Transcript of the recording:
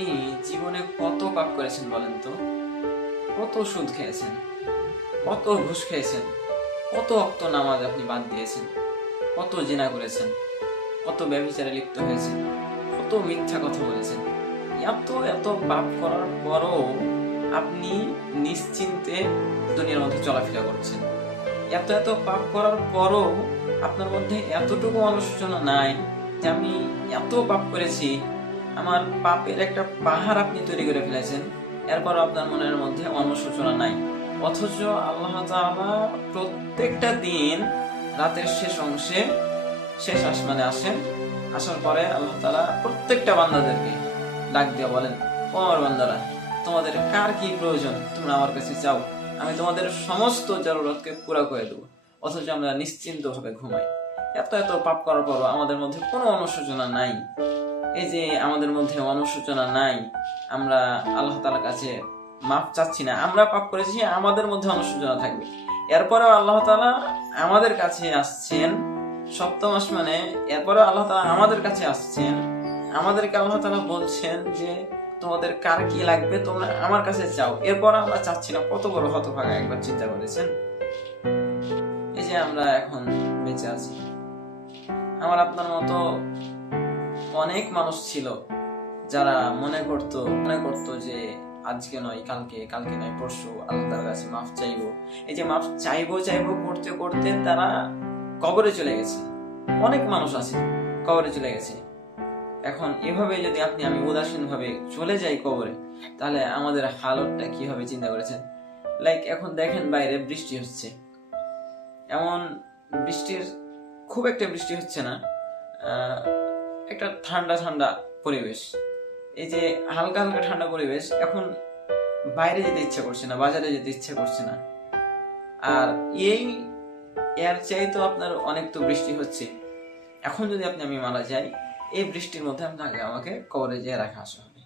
আপনি জীবনে কত পাপ করেছেন বলেন তো? কত সুদ খেয়েছেন, কত ঘুষ খেয়েছেন, কত ওয়াক্ত নামাজ আপনি বাদ দিয়েছেন, কত জিনা করেছেন, কত ব্যভিচারে লিপ্ত হয়েছেন, কত মিথ্যা কথা বলেছেন। এত এত পাপ করার পরও আপনি নিশ্চিন্তে দুনিয়ার মধ্যে চলাফেরা করছেন। এত এত পাপ করার পরও আপনার মধ্যে এতটুকু অনুশোচনা নাই যে আমি এত পাপ করেছি, আমার পাপের একটা পাহাড় আপনি তৈরি করে ফেলেছেন, এরপর আপনার মনের মধ্যে অনুশোচনা নাই। অথচ আল্লাহ তাআলা প্রত্যেকটা দিন রাতের শেষ অংশে শেষ আসমানে আসেন। আসার পরে আল্লাহ তাআলা প্রত্যেকটা বান্দাদেরকে ডাক দিয়ে বলেন, ও আমার বান্দারা, তোমাদের কার কি প্রয়োজন তোমরা আমার কাছে চাও, আমি তোমাদের সমস্ত জরুরতকে পুরা করে দেবো। অথচ আমরা নিশ্চিন্ত ভাবে ঘুমাই। এত এত পাপ করার পরও আমাদের মধ্যে কোনো অনুশোচনা নাই। এই যে আমাদের মধ্যে অনুশোচনা নাই, আমরা আল্লাহ তাআলার কাছে মাফ চাচ্ছি না, আমরা পাপ করেছি, আমাদের মধ্যে অনুশোচনা থাকবে। এরপরেও আল্লাহ তাআলা আমাদের কাছে আসছেন সপ্তম আসমানে, এরপরেও আল্লাহ তাআলা আমাদের কাছে আসছেন, আমাদেরকে আল্লাহ তাআলা বলছেন যে তোমাদের কার কি লাগবে তোমরা আমার কাছে চাও। এরপর আমরা চাচ্ছি না, কত বড় হতভাগা একবার চিন্তা করেছেন? এই যে আমরা এখন বেঁচে আছি, আমার আপনার মতো অনেক মানুষ ছিল যারা মনে করতো যে আজকে নয় কালকে, কালকে নয় পরশু আল্লাহ তাআলার কাছে মাফ চাইবো। এই যে মাফ চাইবো চাইবো করতে করতে তারা কবরে চলে গেছে। অনেক মানুষ আছে কবরে চলে গেছে। এখন এভাবে যদি আমি উদাসীন ভাবে চলে যাই কবরে, তাহলে আমাদের হালতটা কি হবে চিন্তা করেছেন? লাইক এখন দেখেন বাইরে বৃষ্টি হচ্ছে, এমন বৃষ্টির খুব একটা বৃষ্টি হচ্ছে না, একটা ঠান্ডা ঠান্ডা পরিবেশ। এই যে হালকা হালকা ঠান্ডা পরিবেশ, এখন বাইরে যেতে ইচ্ছা করছে না, বাজারে যেতে ইচ্ছা করছে না। আর এই এর চাইতো আপনার অনেক তো বৃষ্টি হচ্ছে। এখন যদি আমি মারা যাই, এই বৃষ্টির মধ্যে আমাকে কবরে যেয়ে রাখা আসা হবে।